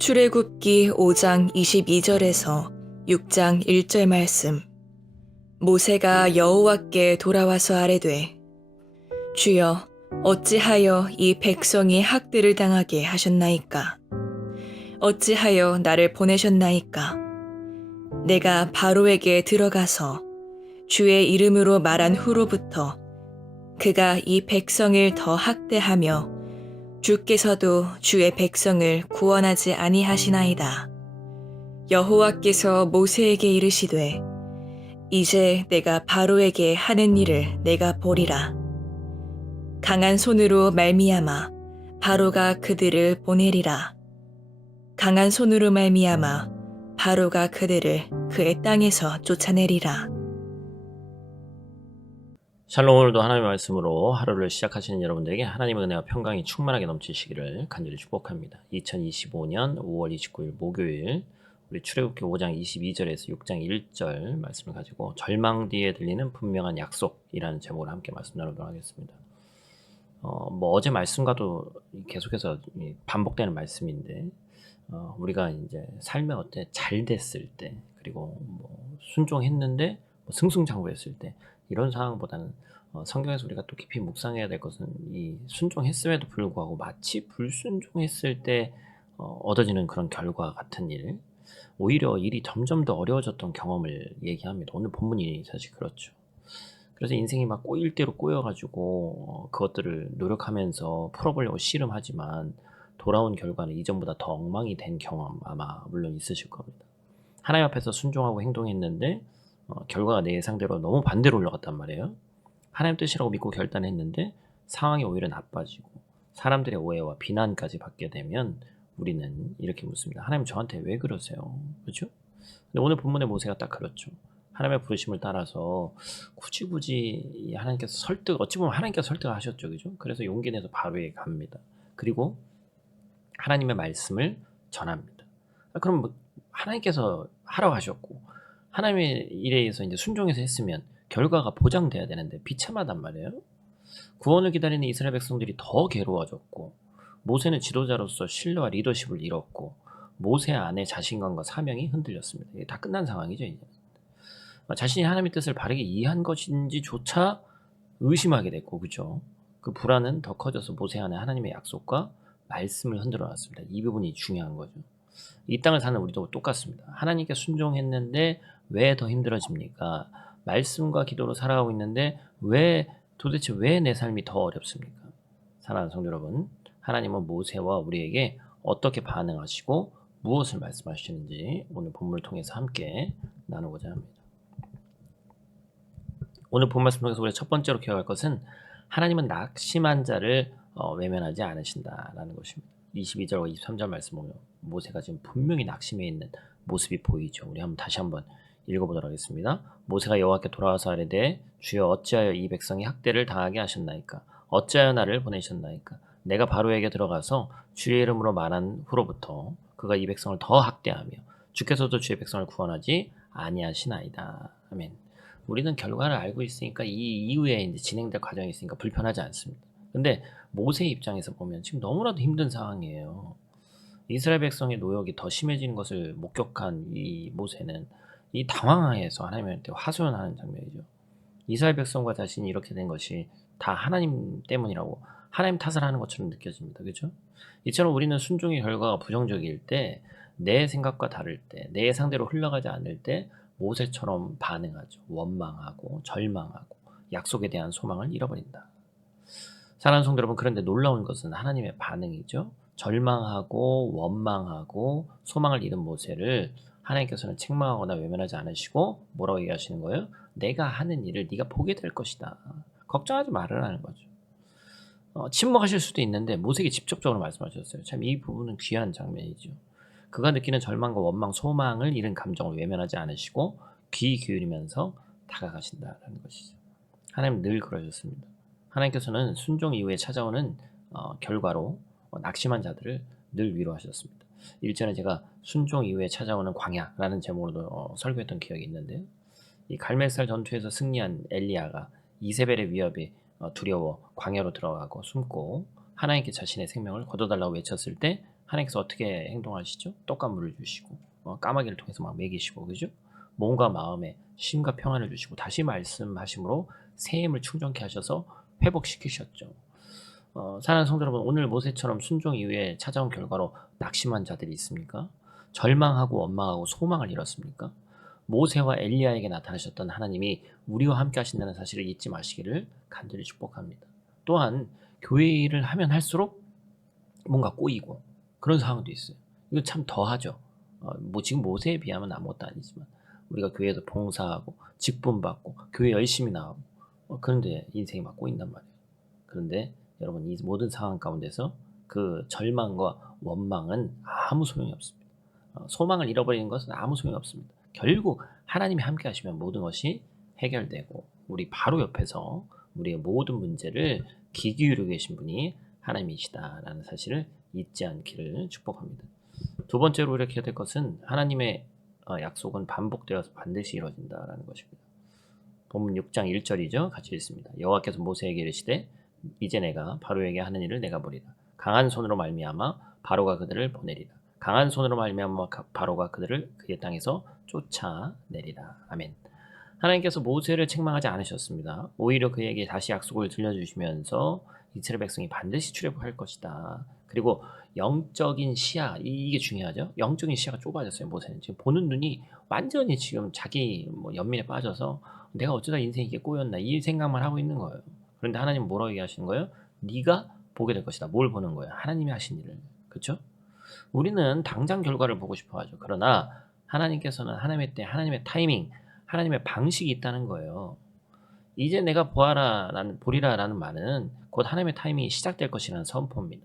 출애굽기 5장 22절에서 6장 1절 말씀. 모세가 여호와께 돌아와서 아뢰되, 주여, 어찌하여 이 백성이 학대를 당하게 하셨나이까? 어찌하여 나를 보내셨나이까? 내가 바로에게 들어가서 주의 이름으로 말한 후로부터 그가 이 백성을 더 학대하며 주께서도 주의 백성을 구원하지 아니하시나이다. 여호와께서 모세에게 이르시되, 이제 내가 바로에게 하는 일을 내가 보리라. 강한 손으로 말미암아 바로가 그들을 보내리라. 강한 손으로 말미암아 바로가 그들을 그의 땅에서 쫓아내리라. 샬롬. 오늘도 하나님의 말씀으로 하루를 시작하시는 여러분들에게 하나님의 은혜와 평강이 충만하게 넘치시기를 간절히 축복합니다. 2025년 5월 29일 목요일, 우리 출애굽기 5장 22절에서 6장 1절 말씀을 가지고 절망 뒤에 들리는 분명한 약속이라는 제목으로 함께 말씀 나누도록 하겠습니다. 어제 말씀과도 계속해서 반복되는 말씀인데, 우리가 이제 삶에 어때 잘 됐을 때, 그리고 순종했는데 승승장구했을 때, 이런 상황보다는 성경에서 우리가 또 깊이 묵상해야 될 것은 이 순종했음에도 불구하고 마치 불순종했을 때 얻어지는 그런 결과 같은 일, 오히려 일이 점점 더 어려워졌던 경험을 얘기합니다. 오늘 본문이 사실 그렇죠. 그래서 인생이 막 꼬일 대로 꼬여가지고 그것들을 노력하면서 풀어보려고 씨름하지만 돌아온 결과는 이전보다 더 엉망이 된 경험 아마 물론 있으실 겁니다. 하나님 앞에서 순종하고 행동했는데 결과가 내 예상대로 너무 반대로 올라갔단 말이에요. 하나님 뜻이라고 믿고 결단했는데 상황이 오히려 나빠지고 사람들의 오해와 비난까지 받게 되면 우리는 이렇게 묻습니다. 하나님 저한테 왜 그러세요? 그렇죠? 근데 오늘 본문의 모세가 딱 그렇죠. 하나님의 부르심을 따라서 굳이 하나님께서 어찌 보면 하나님께서 설득하셨죠. 그죠? 그래서 용기 내서 바로에 갑니다. 그리고 하나님의 말씀을 전합니다. 그럼 하나님께서 하라고 하셨고 하나님의 일에 의해서 이제 순종해서 했으면 결과가 보장돼야 되는데 비참하단 말이에요. 구원을 기다리는 이스라엘 백성들이 더 괴로워졌고, 모세는 지도자로서 신뢰와 리더십을 잃었고, 모세 안에 자신감과 사명이 흔들렸습니다. 이게 다 끝난 상황이죠. 이제 자신이 하나님의 뜻을 바르게 이해한 것인지조차 의심하게 됐고, 그죠? 그 불안은 더 커져서 모세 안에 하나님의 약속과 말씀을 흔들어 놨습니다. 이 부분이 중요한 거죠. 이 땅을 사는 우리도 똑같습니다. 하나님께 순종했는데 왜 더 힘들어집니까? 말씀과 기도로 살아가고 있는데 도대체 왜 내 삶이 더 어렵습니까? 사랑하는 성도 여러분, 하나님은 모세와 우리에게 어떻게 반응하시고 무엇을 말씀하시는지 오늘 본문을 통해서 함께 나누고자 합니다. 오늘 본 말씀 통해서 우리가 첫 번째로 기억할 것은 하나님은 낙심한 자를 외면하지 않으신다라는 것입니다. 22절과 23절 말씀 보면 모세가 지금 분명히 낙심해 있는 모습이 보이죠. 우리 다시 한번 읽어보도록 하겠습니다. 모세가 여호와께 돌아와서 아뢰되, 주여 어찌하여 이 백성이 학대를 당하게 하셨나이까? 어찌하여 나를 보내셨나이까? 내가 바로에게 들어가서 주의 이름으로 말한 후로부터 그가 이 백성을 더 학대하며 주께서도 주의 백성을 구원하지 아니하시나이다. 아멘. 우리는 결과를 알고 있으니까 이 이후에 이제 진행될 과정이 있으니까 불편하지 않습니다. 근데 모세 입장에서 보면 지금 너무나도 힘든 상황이에요. 이스라엘 백성의 노역이 더 심해지는 것을 목격한 이 모세는 이 당황해서 하나님한테 하소연하는 장면이죠. 이스라엘 백성과 자신이 이렇게 된 것이 다 하나님 때문이라고 하나님 탓을 하는 것처럼 느껴집니다. 그렇죠? 이처럼 우리는 순종의 결과가 부정적일 때, 내 생각과 다를 때, 내 상대로 흘러가지 않을 때 모세처럼 반응하죠. 원망하고 절망하고 약속에 대한 소망을 잃어버린다. 사랑하는 성도 여러분, 그런데 놀라운 것은 하나님의 반응이죠. 절망하고 원망하고 소망을 잃은 모세를 하나님께서는 책망하거나 외면하지 않으시고 뭐라고 얘기하시는 거예요? 내가 하는 일을 네가 보게 될 것이다. 걱정하지 말으라는 거죠. 침묵하실 수도 있는데 모세에게 직접적으로 말씀하셨어요. 참 이 부분은 귀한 장면이죠. 그가 느끼는 절망과 원망, 소망을 잃은 감정을 외면하지 않으시고 귀 기울이면서 다가가신다는 것이죠. 하나님 늘 그러셨습니다. 하나님께서는 순종 이후에 찾아오는 결과로 낙심한 자들을 늘 위로하셨습니다. 일전에 제가 순종 이후에 찾아오는 광야라는 제목으로 설교했던 기억이 있는데요. 이 갈멜살 전투에서 승리한 엘리야가 이세벨의 위협에 두려워 광야로 들어가고 숨고 하나님께 자신의 생명을 거둬달라고 외쳤을 때 하나님께서 어떻게 행동하시죠? 떡과 물을 주시고 까마귀를 통해서 막 먹이시고, 그죠? 몸과 마음에 쉼과 평안을 주시고 다시 말씀하심으로 새 힘을 충전케 하셔서 회복시키셨죠. 사랑하는 성도 여러분, 오늘 모세처럼 순종 이후에 찾아온 결과로 낙심한 자들이 있습니까? 절망하고 원망하고 소망을 잃었습니까? 모세와 엘리야에게 나타나셨던 하나님이 우리와 함께 하신다는 사실을 잊지 마시기를 간절히 축복합니다. 또한 교회 일을 하면 할수록 뭔가 꼬이고 그런 상황도 있어요. 이거 참 더하죠. 뭐 지금 모세에 비하면 아무것도 아니지만 우리가 교회에서 봉사하고 직분 받고 교회 열심히 나오고 그런데 인생이 막 꼬인단 말이에요. 그런데 여러분, 이 모든 상황 가운데서 그 절망과 원망은 아무 소용이 없습니다. 소망을 잃어버리는 것은 아무 소용이 없습니다. 결국 하나님이 함께 하시면 모든 것이 해결되고 우리 바로 옆에서 우리의 모든 문제를 귀 기울이고 계신 분이 하나님이시다라는 사실을 잊지 않기를 축복합니다. 두 번째로 우리가 기억해야 될 것은 하나님의 약속은 반복되어서 반드시 이루어진다라는 것입니다. 본문 6장 1절이죠. 같이 읽습니다. 여호와께서 모세에게 이르시되 이제 내가 바로에게 하는 일을 내가 보리라. 강한 손으로 말미암아 바로가 그들을 보내리라. 강한 손으로 말미암아 바로가 그들을 그의 땅에서 쫓아내리라. 아멘. 하나님께서 모세를 책망하지 않으셨습니다. 오히려 그에게 다시 약속을 들려주시면서 이스라엘 백성이 반드시 출애굽할 것이다. 그리고 영적인 시야, 이게 중요하죠. 영적인 시야가 좁아졌어요. 모세는 지금 보는 눈이 완전히 지금 자기 연민에 빠져서 내가 어쩌다 인생이 이게 꼬였나 이 생각만 하고 있는 거예요. 그런데 하나님 뭐라고 얘기하시는 거예요? 네가 보게 될 것이다. 뭘 보는 거예요? 하나님이 하신 일을. 그렇죠? 우리는 당장 결과를 보고 싶어 하죠. 그러나 하나님께서는 하나님의 때, 하나님의 타이밍, 하나님의 방식이 있다는 거예요. 이제 내가 보리라라는 말은 곧 하나님의 타이밍이 시작될 것이라는 선포입니다.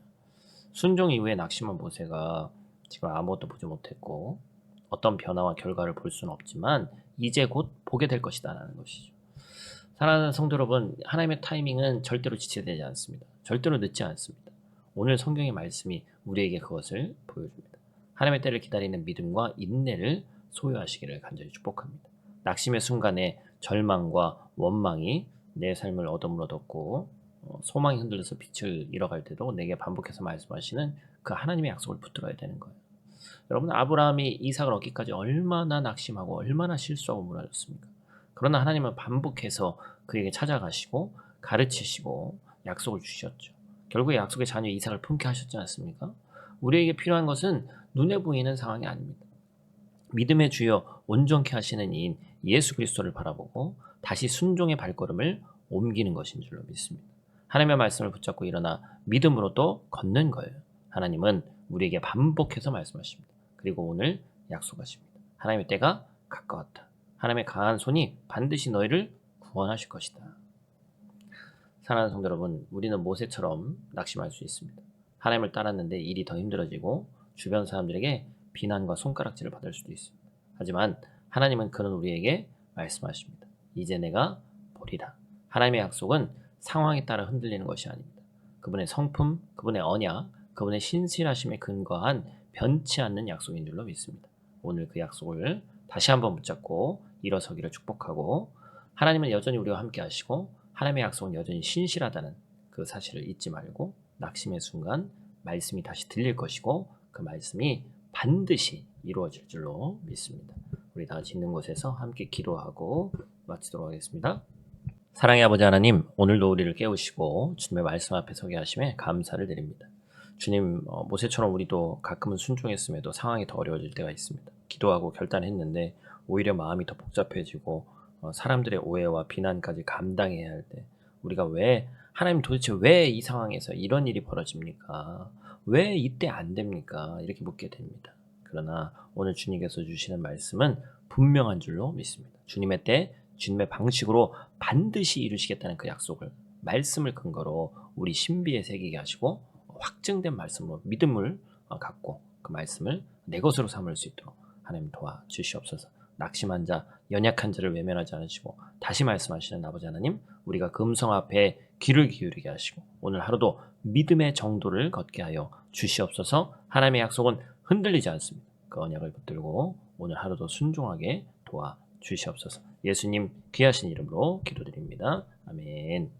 순종 이후에 낙심한 모세가 지금 아무것도 보지 못했고 어떤 변화와 결과를 볼 수는 없지만 이제 곧 보게 될 것이다라는 것이죠. 사랑하는 성도 여러분, 하나님의 타이밍은 절대로 지체되지 않습니다. 절대로 늦지 않습니다. 오늘 성경의 말씀이 우리에게 그것을 보여줍니다. 하나님의 때를 기다리는 믿음과 인내를 소유하시기를 간절히 축복합니다. 낙심의 순간에 절망과 원망이 내 삶을 어둠으로 소망이 흔들려서 빛을 잃어갈 때도 내게 반복해서 말씀하시는 그 하나님의 약속을 붙들어야 되는 거예요. 여러분, 아브라함이 이삭을 얻기까지 얼마나 낙심하고 얼마나 실수하고 무너졌습니까? 그러나 하나님은 반복해서 그에게 찾아가시고 가르치시고 약속을 주셨죠. 결국에 약속의 자녀 이삭을 품게 하셨지 않습니까? 우리에게 필요한 것은 눈에 보이는 상황이 아닙니다. 믿음의 주여 온전케 하시는 이인 예수 그리스도를 바라보고 다시 순종의 발걸음을 옮기는 것인 줄로 믿습니다. 하나님의 말씀을 붙잡고 일어나 믿음으로 또 걷는 거예요. 하나님은 우리에게 반복해서 말씀하십니다. 그리고 오늘 약속하십니다. 하나님의 때가 가까웠다. 하나님의 강한 손이 반드시 너희를 구원하실 것이다. 사랑하는 성도 여러분, 우리는 모세처럼 낙심할 수 있습니다. 하나님을 따랐는데 일이 더 힘들어지고 주변 사람들에게 비난과 손가락질을 받을 수도 있습니다. 하지만 하나님은 그는 우리에게 말씀하십니다. 이제 내가 보리라. 하나님의 약속은 상황에 따라 흔들리는 것이 아닙니다. 그분의 성품, 그분의 언약, 그분의 신실하심에 근거한 변치 않는 약속인 줄로 믿습니다. 오늘 그 약속을 다시 한번 붙잡고 일어서기를 축복하고 하나님은 여전히 우리와 함께 하시고 하나님의 약속은 여전히 신실하다는 그 사실을 잊지 말고 낙심의 순간 말씀이 다시 들릴 것이고 그 말씀이 반드시 이루어질 줄로 믿습니다. 우리 다 있는 곳에서 함께 기도하고 마치도록 하겠습니다. 사랑의 아버지 하나님, 오늘도 우리를 깨우시고 주님의 말씀 앞에 서게 하심에 감사를 드립니다. 주님, 모세처럼 우리도 가끔은 순종했음에도 상황이 더 어려워질 때가 있습니다. 기도하고 결단했는데 오히려 마음이 더 복잡해지고 사람들의 오해와 비난까지 감당해야 할 때 우리가 하나님 도대체 왜 이 상황에서 이런 일이 벌어집니까? 왜 이때 안 됩니까? 이렇게 묻게 됩니다. 그러나 오늘 주님께서 주시는 말씀은 분명한 줄로 믿습니다. 주님의 때, 주님의 방식으로 반드시 이루시겠다는 그 약속을 말씀을 근거로 우리 신비에 새기게 하시고 확증된 말씀으로 믿음을 갖고 그 말씀을 내 것으로 삼을 수 있도록 하나님 도와주시옵소서. 낙심한 자, 연약한 자를 외면하지 않으시고 다시 말씀하시는 아버지 하나님, 우리가 금성 앞에 귀를 기울이게 하시고 오늘 하루도 믿음의 정도를 걷게 하여 주시옵소서. 하나님의 약속은 흔들리지 않습니다. 그 언약을 붙들고 오늘 하루도 순종하게 도와주시옵소서. 예수님 귀하신 이름으로 기도드립니다. 아멘.